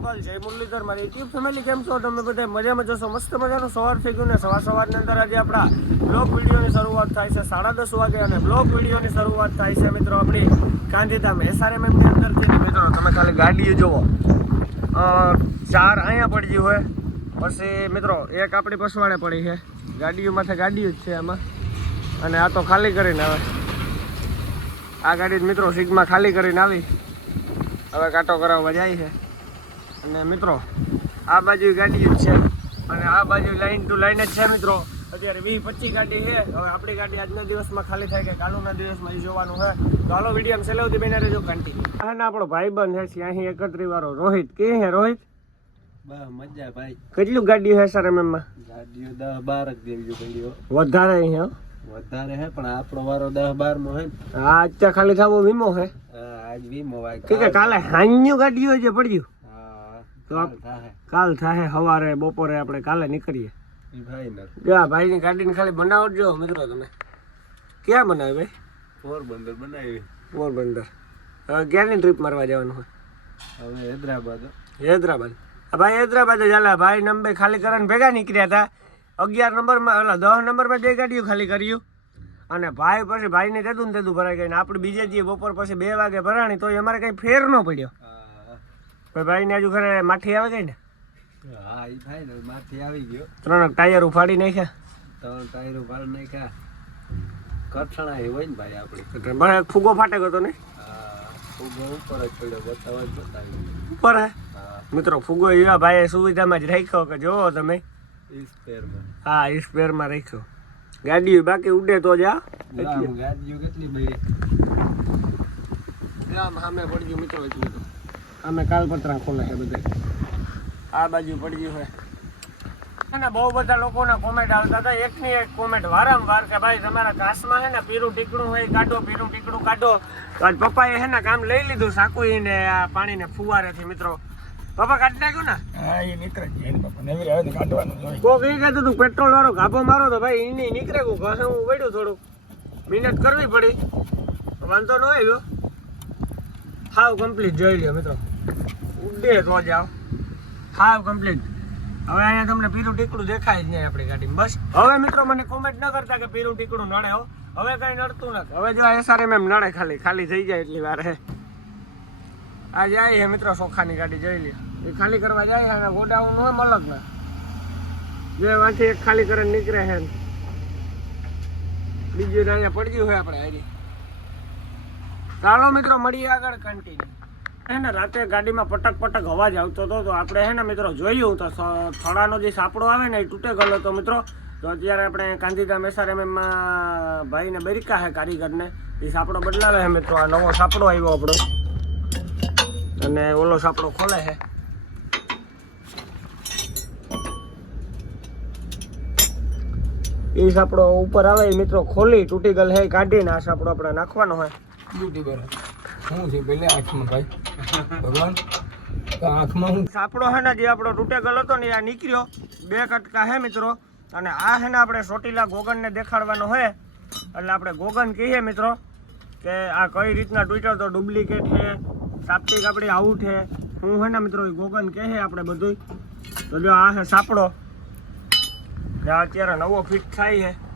મોગલ જય મુરલીધર મારી YouTube family કેમ છો તમે બધા મજામાં જશો મસ્ત મજાનું સવાર થઈ ગયું ને સવારની અંદર આજે આપણા બ્લોગ વિડીયોની શરૂઆત થાય છે 10:30 વાગે અને બ્લોગ વિડીયોની શરૂઆત થાય છે મિત્રો આપણી ગાંધીધામ SRMMની અંદરથી મિત્રો તમે ખાલી ગાડીઓ જુઓ 4 અહીંયા પડી ગઈ હોય પછી મિત્રો એક આપણી પસવાડે પડી છે ગાડીઓ માથે ગાડીઓ જ છે આમાં અને આ તો ખાલી કરીને આવે આ ગાડી મિત્રો સિગ્મા ખાલી કરીને આવી હવે કાંટો કરાવવા જાય છે અને મિત્રો આ બાજુ ગાડી જ છે અને આ બાજુ લાઈન ટુ લાઈન જ છે મિત્રો અત્યારે 20-25 ગાડી છે હવે આપણી ગાડી આજના દિવસમાં ખાલી થાય કે કાલના દિવસમાં એ જોવાનું છે તો હાલો વિડીયો છેલ્લે સુધી બને રહેજો કન્ટિન્યુ હા ને આપણો ભાઈબંધ છે અહીં 31 વાળો રોહિત કે હે રોહિત બસ મજા ભાઈ કેટલું ગાડીઓ છે SRMM માં ગાડીઓ 10-12 જ દેવી ગાડીઓ વધારે હે વધારે હે પણ આપણો વારો 10-12 મો હે હા અત્યારે ખાલી થાવો વીમો હે આજ વીમો વાય કે કાલે હાન્યુ ગાડીઓ જે પડ્યું હા તો કાલ થાય સવારે બપોરે આપણે કાલે નીકળીએ ભાઈ ને ગયા ભાઈની ગાડીને ખાલી બનાવજો મિત્રો તમે ક્યાં બનાવે ભાઈ પોરબંદર બનાવી પોરબંદર હવે ક્યાંની ટ્રીપ મારવા જવાનું હોય હવે હૈદરાબાદ ભાઈ હૈદરાબાદ જ હાલા ભાઈ નંબર ખાલી કરીને ભેગા નીકળ્યા હતા 11 નંબરમાં એટલે 10 નંબરમાં 2 ગાડીઓ ખાલી કર્યું અને ભાઈ પછી ભાઈને તેદું ને તેદું ભરાઈ ગઈ ને આપણે બીજે જઈએ બપોર પછી 2 વાગે ભરાણી તો અમારે કઈ ફેર ન પડ્યો ભાઈને હજુ ખરે માઠી આવે ગઈ ને હા એ ભાઈ ને માથી આવી ગયો 3 ટાયર ઉફાડી નાખ્યા 3 ટાયર ઉફાડી નાખ્યા કઠણા એ હોય ને ભાઈ આપણે બરાબર ફૂગો ફાટે ગયો તો ને ફૂગો ઉપર જ પડ્યો બતાવવા જ બતાવી ઉપર હે મિત્રો ફૂગો એવા ભાઈ સુવિધામાં જ રાખ્યો કે જોવો તમે હા એ સ્પેરમાં રાખ્યો ગાડીઓ બાકી ઉડે તો જા ગાડીઓ કેટલી બધી સામે પડી ગયું મિત્રો એટલું તો અમે કાલપત્રા ખોલે છે બધે આ બાજુ પડી ગયું હોય અને બહુ બધા લોકોના કોમેન્ટ આવતા હતા એકની એક કોમેન્ટ વારંવાર કે ભાઈ તમારા કાસમાં હે ને પીરું ટીકડું હોય કાઢો પીરું ટીકડું કાઢો તો આજ પપ્પાએ હે ને કામ લઈ લીધું સાકુઈને આ પાણીને ફુવારેથી મિત્રો પપ્પા કાઢી નાખ્યું ને હા એ નીકળે છે પપ્પા નવી આવે તો કાઢવાનું જોઈએ કોક એ કહેતું તું પેટ્રોલ વાળો ઘાભો મારો તો ભાઈ એની નીકળે કોક ઘસે હું વળ્યું થોડું મહેનત કરવી પડી વાંધો ન આવ્યો હાવ કમ્પ્લીટ જોઈ લ્યો મિત્રો ઉડે તો જાઓ હાવ કમ્પ્લીટ હવે અહીંયા તમને પીરું ટીકડું દેખાય જ નહીં આપણી ગાડીમાં બસ હવે મિત્રો મને કોમેન્ટ ન કરતા કે પીરું ટીકડું નડે હો હવે કઈ નડતું નથી હવે જો SRMM નડે ખાલી થઈ જાય એટલી વાર હે આ જાય હે મિત્રો સોખાની ગાડી જોઈ લે એ ખાલી કરવા જાય અને ગોડાઉન હોય મલક ના જે વાંચી એક ખાલી કરીને નીકળે છે બીજું અહીંયા પડી ગયું હોય આપણે હારી ચાલો મિત્રો મળીએ આગળ કન્ટિન્યુ હે ને રાતે ગાડીમાં પટક અવાજ આવતો હતો તો આપણે હે ને મિત્રો જોયું તો થોડાનો જે સાપડો આવે ને એ તૂટે ગયો હતો મિત્રો તો અત્યારે આપણે ગાંધીધામ SRMMમાં ભાઈને બેરિકા હે કારીગરને એ સાપડો બદલાવે છે મિત્રો આ નવો સાપડો આવ્યો આપણો અને ઓલો સાપડો ખોલે છે એ સાપડો ઉપર આવે એ મિત્રો ખોલી તૂટી ગયેલ હે કાઢીને આ સાપડો આપણે નાખવાનો હોય યુટ્યુબર હું છે પેલે આંખમાં ભાઈ ભગવાન તો આંખમાં હું સાપડો હે ને જે આપણો તૂટે ગયેલો હતો ને આ નીકળ્યો 2 કટકા હે મિત્રો અને આ હે ને આપણે ચોટીલા ગોગનને દેખાડવાનો હોય એટલે આપણે ગોગન કહીએ મિત્રો કે આ કઈ રીતના તૂટ્યો તો ડુપ્લિકેટ છે સાપટી કાપડી આઉટ છે હું હે ને મિત્રો એ ગોગન કહે આપણે બધું તો જો આ છે સાપડો કે અત્યારે નવો ફિટ થાય છે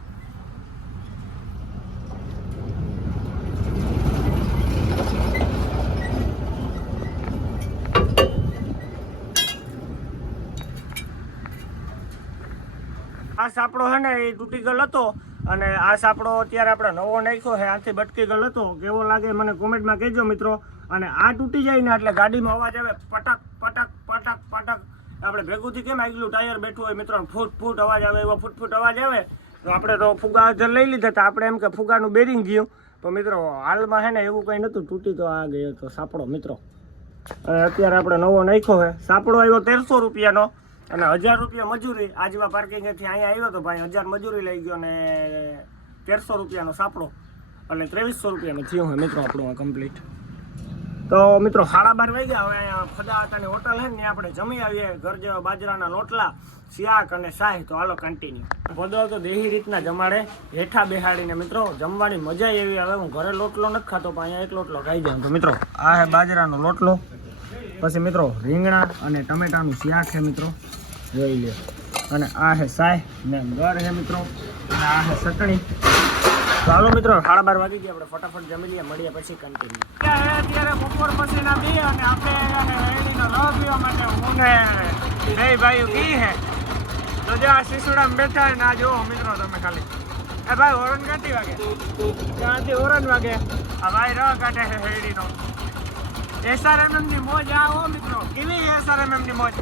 આ સાપડો છે ને એ તૂટી ગયેલો હતો અને આ સાપડો અત્યારે આપણે નવો નાખ્યો છે આથી બટકી ગયેલો હતો કેવો લાગે મને કોમેન્ટમાં કહેજો મિત્રો અને આ તૂટી જાય ને એટલે ગાડીમાં અવાજ આવે પટક પટક પટક પટક આપણે ભેગુંથી કેમ આગલું ટાયર બેઠું હોય મિત્રો ફૂટ અવાજ આવે એવો ફૂટ અવાજ આવે તો આપણે તો ફુગા લઈ લીધા હતા આપણે એમ કે ફુગાનું બેરિંગ ગયું તો મિત્રો હાલમાં છે ને એવું કંઈ નહોતું તૂટી તો આ ગયો તો સાપડો મિત્રો અને અત્યારે આપણે નવો નાખ્યો છે સાપડો આવ્યો 1300 રૂપિયાનો અને 1000 રૂપિયા મજૂરી આજવા પાર્કિંગથી અહીંયા આવ્યો તો ભાઈ 1000 મજૂરી લઈ ગયો ને 1300 રૂપિયાનો સાપડો એટલે 2300 રૂપિયાનો થયો હોય મિત્રો આપણું આ કમ્પ્લીટ તો મિત્રો 12:30 વાગ્યા હવે અહીંયા ફદા હતાની હોટલ છે ને આપણે જમી આવીએ ઘર જેવા બાજરાના લોટલા શાક અને શાહી તો હાલો કન્ટિન્યુ ફદો તો દેહી રીતના જમાડે હેઠા બેહાડીને મિત્રો જમવાની મજા એવી આવે હું ઘરે લોટલો નથી ખાતો પણ અહીંયા એક લોટલો ખાઈ જાઉં તો મિત્રો આ હે બાજરાનો લોટલો પછી મિત્રો રીંગણા અને ટમેટાનું શાક છે મિત્રો, જોઈ લ્યો. અને આ છે સાય ને ગર છે મિત્રો, અને આ છે ચટણી. ચાલો મિત્રો 12:30 વાગી ગયા, આપણે ફટાફટ જમી લઈએ, મળીએ પછી કન્ટિન્યુ. અત્યારે બપોર પછીના બી અને આપણે રેડીનો રસ પીવા માટે હું ને બે ભાઈઓ કી હે તો જો આ શીશુડામાં બેઠા ને આ જુઓ મિત્રો તમે ખાલી. એ ભાઈ ઓરન કેટલી વાગે? ત્યાંથી ઓરન વાગે આ ભાઈ રહ કાઢે છે રેડીનો. SRMM ની મોજ આ હો મિત્રો. કેવી SRMM ની મોજ?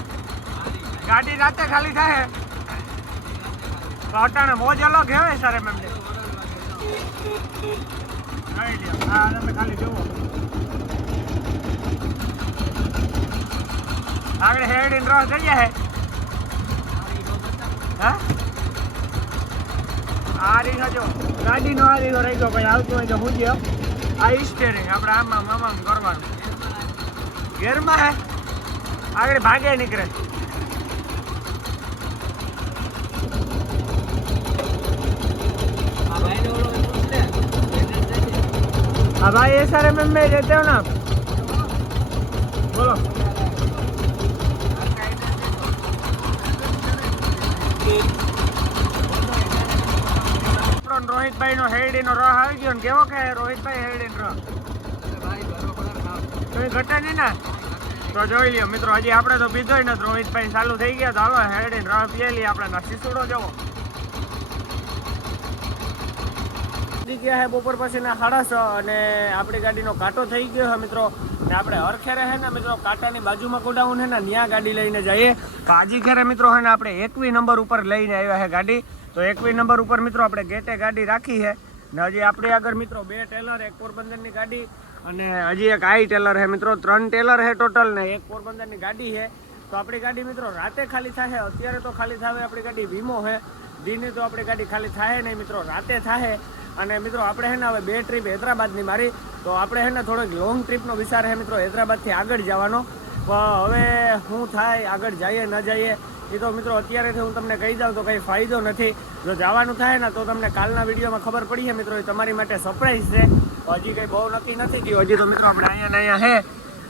ગાડી રાતે ખાલી થાય અટાણે મોજ અલગ હે SRMM ની. હા તમે ખાલી જુઓ આગળ હેડીને રસ થઈ જાય. હા આ રીનો જો ગાડીનો આ રીનો રહી ગયો ભાઈ, આવતું હોય તો હું ગયો. આ સ્ટેરિંગ આપણે આમ કરવાનું. ગેરમાં હે આગળ ભાગે નીકળે. अब भाई SRMM में रहते हो ना आप? बोलो. રોહિતભાઈ નો હેરડી નો રહ આવી ગયો ને કેવો કે રોહિતભાઈ હેરડી નો રહ તો ઘટે નહીં ને તો જોઈ લ્યો મિત્રો. હજી આપણે તો પીધો ને રોહિતભાઈ ચાલુ થઈ ગયા તો હાલો હેરડી રહ પીએ લઈએ. આપણે શીશુડો જવો ગયા હે બપોર પછીના 6:30 અને આપણી ગાડીનો કાંટો થઈ ગયો છે મિત્રો. ને આપણે હરખેરે હે ને મિત્રો કાંટાની બાજુમાં ગોડાઉન હે ને ત્યાં ગાડી લઈને જઈએ. પાજી ખેરે મિત્રો હે ને આપણે 21 નંબર ઉપર લઈને આવ્યા છે ગાડી. તો 21 નંબર ઉપર મિત્રો આપણે ગેટે ગાડી રાખી છે ને હજી આપણી આગળ મિત્રો 2 ટેલર, એક પોરબંદરની ગાડી અને હજી એક આઈ ટેલર છે મિત્રો. 3 ટેલર છે ટોટલ ને એક પોરબંદરની ગાડી છે. તો આપણી ગાડી મિત્રો રાતે ખાલી થાય. અત્યારે તો ખાલી થાય આપણી ગાડી વીમો છે. દિને તો આપણી ગાડી ખાલી થાય નહીં મિત્રો, રાતે થાય. અને મિત્રો આપણે હે ને હવે 2 ટ્રીપ હૈદરાબાદની મારી. તો આપણે હે ને થોડોક લોંગ ટ્રીપનો વિચાર છે મિત્રો હૈદરાબાદથી આગળ જવાનો. પણ હવે શું થાય, આગળ જઈએ ન જઈએ એ તો મિત્રો અત્યારેથી હું તમને કહી દઉં તો કંઈ ફાયદો નથી. જો જવાનું થાય ને તો તમને કાલના વિડીયોમાં ખબર પડી છે મિત્રો. એ તમારી માટે સરપ્રાઈઝ છે. હજી કંઈ બહુ નક્કી નથી થયું. હજી તો મિત્રો આપણે અહીંયા છે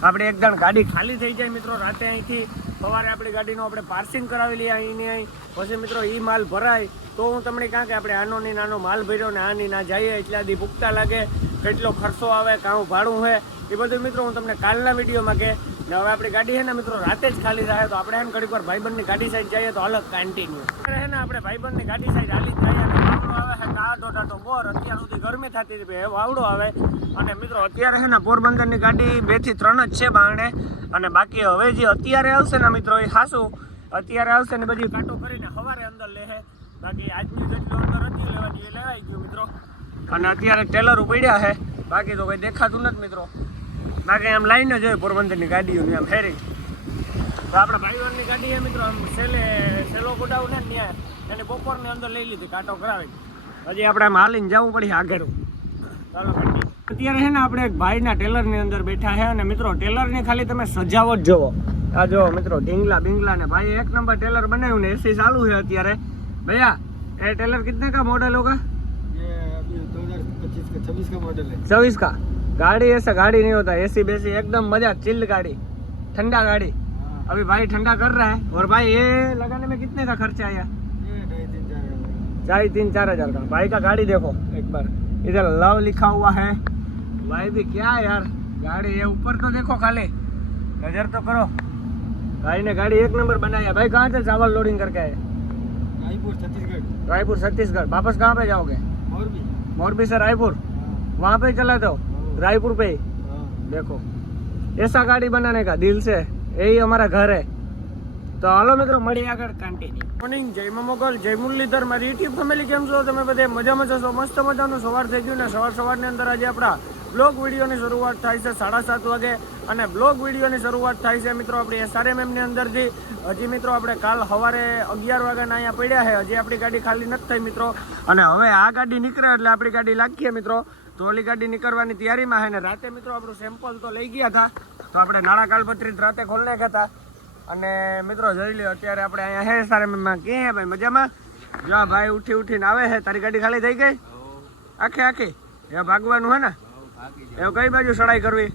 આપણે એકદમ ગાડી ખાલી થઈ જાય મિત્રો રાતે. અહીંથી સવારે આપણી ગાડીનું આપણે પાર્સિંગ કરાવી લઈએ અહીંની અહીં. પછી મિત્રો એ માલ ભરાય તો હું તમને કહું કે આપણે આનો ની નાનો માલ ભર્યો ને આની ના જઈએ એટલા દી ભૂખતા લાગે, કેટલો ખર્ચો આવે, કાં ભાડું છે એ બધું મિત્રો હું તમને કાલના વિડીયોમાં કહે. ને હવે આપણી ગાડી છે ને મિત્રો રાતે જ ખાલી થાય તો આપણે હે ને ઘડીક વાર ભાઈબંધની ગાડી સાઈડ જઈએ તો અલગ કન્ટિન્યુ છે ને. આપણે ભાઈબંધની ગાડી સાઈડ હાલી જઈએ અને વાવડો આવે છે ટાઢો બોર. અત્યાર સુધી ગરમી થતી હતી વાવડો આવે. અને મિત્રો અત્યારે છે ને પોરબંદરની ગાડી 2 થી 3 જ છે બારણે. અને બાકી હવે જે અત્યારે આવશે ને મિત્રો એ ખાસું અત્યારે આવશે ને બધી કાંટો કરીને સવારે અંદર લે. બાકી આજની જેટલું અંદર હતી લેવાની એ લેવાઈ ગયું મિત્રો. અને અત્યારે ટેલર પડ્યા છે, બાકી તો કંઈ દેખાતું નથી મિત્રો. બાકી આમ લાઈને જોઈએ પોરબંદરની ગાડીઓની આમ ફેરી. તો આપણા ભાઈઓની ગાડી છે મિત્રો આમ સેલો ગોડાઉન ને ત્યાં એને બપોરની અંદર લઈ લીધી કાંટો કરાવી. હજી આપણે આમ હાલીને જવું પડે આગળ. ચાલો અત્યારે છે ને આપણે એક ભાઈના ટેલરની અંદર બેઠા છે. અને મિત્રો ટેલરની ખાલી તમે સજાવટ જોવો. આ જો મિત્રો ઢીંગલા ને ભાઈ 1 નંબર ટેલર બનાવ્યું ને એસી ચાલુ છે અત્યારે. भैया ये टेलर कितने का मॉडल होगा? ये अभी 2025 का 26 का मॉडल है. 26 का. गाड़ी ऐसा गाड़ी नहीं होता, एसी बेसी एकदम मजा, चिल्ड गाड़ी, ठंडा गाड़ी. अभी भाई ठंडा कर रहा है. और भाई ये लगाने में कितने का खर्चा आया? ये 2,500-4,000 का. भाई का गाड़ी देखो एक बार, इधर लव लिखा हुआ है. भाई भी क्या यार गाड़ी, ये ऊपर तो देखो खाली, नजर तो करो. भाई ने गाड़ी 1 नंबर बनाया. भाई कहाँ से चावल लोडिंग करके आए? रायपुर छत्तीसगढ़. वापस कहाँ पे जाओगे? मोरबी से रायपुर. वहाँ पे चला दो रायपुर पे. देखो ऐसा गाड़ी बनाने का दिल से, यही हमारा घर है. તો હાલો મિત્રો મળીએ આગળ કન્ટિન્યુ. મોર્નિંગ, જય મોગલ, જય મુરલીધર. મારી યુટ્યુબ ફેમિલી કેમ છો તમે બધે? મજામાં છો? મસ્ત મજાનું સવાર થઈ ગયું ને સવારની અંદર આજે આપણા બ્લોગ વિડીયોની શરૂઆત થાય છે 7:30 વાગે. અને બ્લોગ વિડીયોની શરૂઆત થાય છે મિત્રો આપણી SRMM ની અંદરથી. હજી મિત્રો આપણે કાલ સવારે 11 વાગ્યાના અહીંયા પડ્યા છે. હજી આપણી ગાડી ખાલી નથી થઈ મિત્રો. અને હવે આ ગાડી નીકળે એટલે આપણી ગાડી લાગીએ મિત્રો. તો ઓલી ગાડી નીકળવાની તૈયારીમાં છે. ને રાતે મિત્રો આપણું સેમ્પલ તો લઈ ગયા હતા. તો આપણે નાણાં કાલપત્રી રાતે ખોલી નાખ્યા હતા. અને મિત્રો જોઈ લો અત્યારે આપણે અહીંયા હે SRMM કે હે ભાઈ મજામાં? જો ભાઈ ઉઠીને આવે છે. તારી ગાડી ખાલી થઈ ગઈ આખી? એ ભાગવાનું હે ને? એ કઈ બાજુ ચડાઈ કરવી?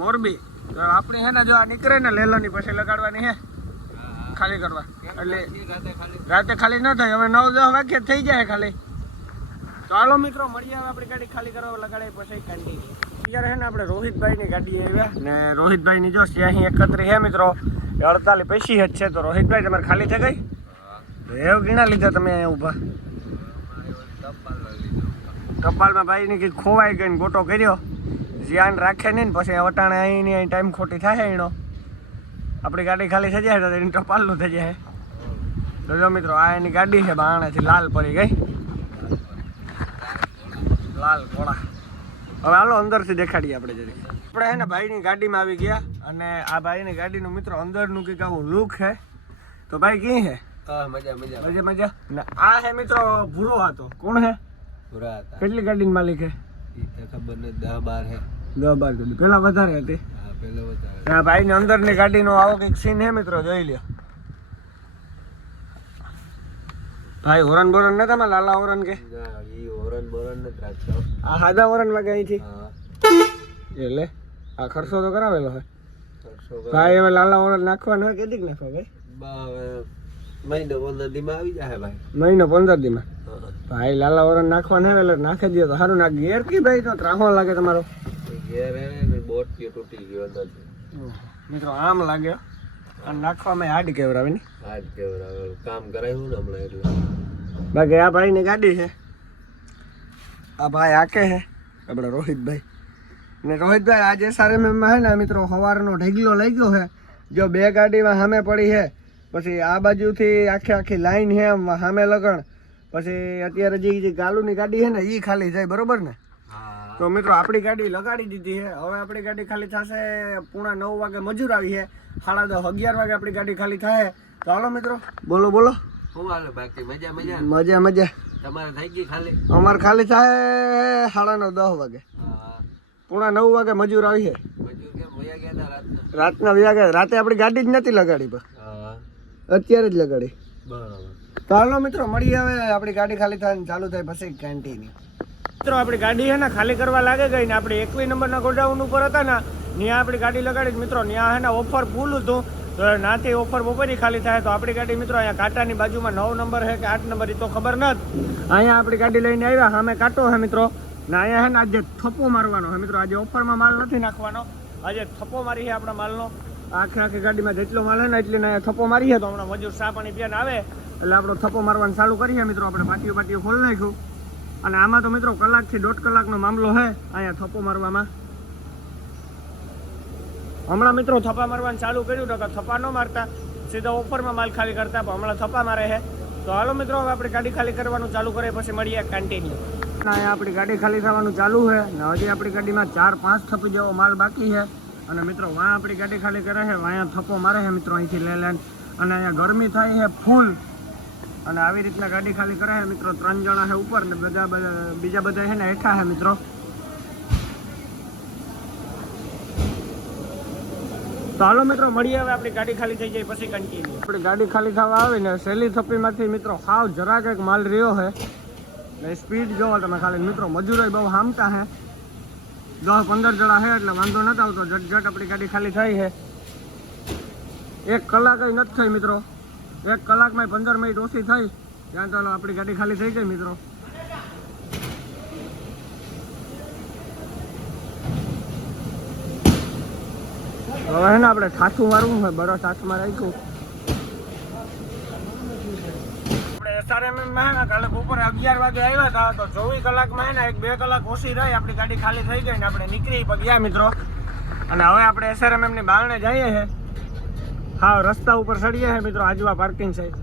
મોરબી. તો આપણે હે ને જો આ નીકળે ને લેલાની પછી લગાડવાની હે ખાલી કરવા એટલે રાતે ખાલી ન થાય હવે 9-10 વાગ્યે થઈ જાય ખાલી. તો હાલો મિત્રો મળીએ હવે આપણી ગાડી ખાલી કરવા લગાડે પછી કન્ટિન્યુ. અત્યારે હે ને આપણે રોહિતભાઈની ગાડી આવ્યા ને રોહિતભાઈની જો સ્યાહી 31 હે મિત્રો 48 પૈસી જ છે. તો રોહિતભાઈ તમારે ખાલી થઈ ગઈ એવું ગીણા લીધા તમે અહીંયા ઊભા કપાલમાં ભાઈની કંઈક ખોવાઈ ગઈ ને ગોટો કર્યો ધ્યાન રાખે નહીં ને પછી વટાણે અહીંની અહીં ટાઈમ ખોટી થાય એનો આપણી ગાડી ખાલી થઈ જાય તો એની ટપાલનું થઈ જાય. તો જો મિત્રો આ એની ગાડી છે બાણાથી લાલ પડી ગઈ લાલ ઘોડા. હવે હાલો અંદરથી દેખાડીએ આપણે જરી. આપણે હે ને ભાઈની ગાડીમાં આવી ગયા અને આ ભાઈની ગાડીનું મિત્રો અંદરનું કંઈક આવું લુક છે. તો ભાઈ કી છે? મજા મજા મજા મજા. ને આ હે મિત્રો ભૂરો હતો. કોણ હે? પૂરા હતા. કેટલી ગાડીની માલિક હે? ખબર ને 10-12 હે. 10-12 ગાડી પેલા વધારે હતી. હા પેલો વધારે. આ ભાઈની અંદરની ગાડીનો આવો કંઈક સીન હે મિત્રો જોઈ લ્યો. ભાઈ હોરન બોરન નતા માં લાલા હોરન કે ના ઈ ઓરન બોરન ને રાખતો. આ હાદા હોરન વાગે અહીંથી હા એટલે આ ખર્ચો તો કરાવેલો હે કરશો ભાઈ. હવે લાલા હોરન નાખવાનું હોય કેદીક નાખવા ભાઈ? મહિનો 15 દીમાં આવી જાય ભાઈ. મહિનો 15 દીમાં હા ભાઈ લાલા હોરન નાખવાનું હે એટલે નાખી દો તો સારું. ના ગેર કી ભાઈ તો ત્રાહો લાગે તમારો ઘેર હે ને બોટ પી તૂટી ગયો અંદર મિત્રો આમ લાગ્યો અને નાખવામાં હાડી કેવરાવી ની આજ કેવરાવે કામ કરાયું ને હમણાં એટલે બાકી આ ભાઈની ગાડી છે. આ ભાઈ આકે છે આપણે રોહિતભાઈ ને રોહિતભાઈ આજે SRMM હે ને મિત્રો સવારનો ઢગલો લઈ ગયો છે. જો 2 ગાડીમાં સામે પડી છે પછી આ બાજુથી આખી લાઈન છે આમ સામે લગણ પછી અત્યારે જે ગાલુની ગાડી છે ને એ ખાલી જાય બરોબર ને. હા તો મિત્રો આપણી ગાડી લગાડી દીધી છે. હવે આપણી ગાડી ખાલી થશે 9:30 વાગે મજૂર આવી છે 10:30 11 વાગે આપણી ગાડી ખાલી થાય. તો હાલો મિત્રો બોલો બોલો. શું હાલે બાકી મજા મજા મજા મજા. તમારે થઈ ગઈ ખાલી? અમારે ખાલી થાય 9:30 વાગે. હા 9:30 વાગે મજૂર આવી છે. મજૂર કેમ વયા ગયા હતા રાતના? રાતના વ્યા ગયા. રાતે આપણી ગાડી જ નથી લગાડી પણ હા અત્યારે જ લગાડી. બરાબર. તો હાલો મિત્રો મળીએ હવે આપણી ગાડી ખાલી થાય ને ચાલુ થાય પછી કેન્ટીન. મિત્રો આપણી ગાડી છે ને ખાલી કરવા લાગે ગઈ ને આપણે 21 નંબરના ગોડાઉન ઉપર હતા ને ત્યાં આપણી ગાડી લગાડી મિત્રો. ત્યાં છે ને ઓફર ફૂલ હતું તો નાથી ઓફર બપોરી ખાલી થાય. તો આપણી ગાડી મિત્રો અહીંયા કાંટાની બાજુમાં 9 નંબર છે કે 8 નંબર એ તો ખબર નથી. અહીંયા આપણી ગાડી લઈને આવ્યા સામે કાંટો છે મિત્રો ને અહીંયા છે ને આજે થપ્પો મારવાનો છે મિત્રો. આજે ઓફરમાં માલ નથી નાખવાનો, આજે થપ્પો મારી છે આપણા માલનો. આખી ગાડીમાં જેટલો માલ છે ને એટલી અહીંયા થપ્પો મારી છે. તો હમણાં મજૂર ચા પાણી પીને આવે એટલે આપણો થપ્પો મારવાનું ચાલુ કરીએ મિત્રો. આપણે પાટીઓ ખોલી નાખ્યું અને આમાં તો મિત્રો કલાકથી 1.5 કલાકનો મામલો છે અહીંયા થપ્પો મારવામાં. હમણાં મિત્રો થપ્પા મારવાનું ચાલુ કર્યું તો થપ્પા ન મારતા સીધા ઓફરમાં માલ ખાલી કરતા પણ હમણાં થપ્પા મારે છે. તો હાલો મિત્રો હવે આપણી ગાડી ખાલી કરવાનું ચાલુ કરીએ પછી મળીએ કન્ટિન્યુ. અહીંયા આપણી ગાડી ખાલી થવાનું ચાલુ છે ને હજી આપણી ગાડીમાં 4-5 થપ્પી જેવો માલ બાકી છે. અને મિત્રો વાં આપણી ગાડી ખાલી કરે છે વાયા થપ્પો મારે છે મિત્રો અહીંથી લે અને અહીંયા ગરમી થાય છે ફૂલ. અને આવી રીતના ગાડી ખાલી કરે છે મિત્રો. 3 જણા છે ઉપર ને બીજા બધા છે ને હેઠા છે મિત્રો. તો હાલો મિત્રો મળીએ હવે આપણી ગાડી ખાલી થઈ જાય પછી કન્ટિન્યુ. આપણી ગાડી ખાલી થવા આવી ને સહેલી થપ્પીમાંથી મિત્રો હાવ જરા કંઈક માલ રહ્યો છે ને સ્પીડ જોવો તમે ખાલી મિત્રો. મજૂરો બહુ હામતા છે 10-15 જણા છે એટલે વાંધો નથી આવતો. ઝટ આપણી ગાડી ખાલી થઈ છે. 1 કલાક નથી થઈ મિત્રો. 1 કલાકમાં 15 મિનિટ ઓછી થઈ ત્યાં ચાલો આપણી ગાડી ખાલી થઈ ગઈ મિત્રો. હવે હે ને આપણે છાછું મારવું હોય બરો છાછમાં રાખ્યું. આપણે SRMM માં હે ને કાલે બપોરે 11 વાગે આવ્યા હતા તો 24 કલાકમાં હે ને 1-2 કલાક ઓછી રહી આપણી ગાડી ખાલી થઈ ગઈ ને આપણે નીકળી ગયા મિત્રો. અને હવે આપણે SRMM ની બારણે જઈએ છે. હા રસ્તા ઉપર ચડીએ છે મિત્રો. Ajwa parking side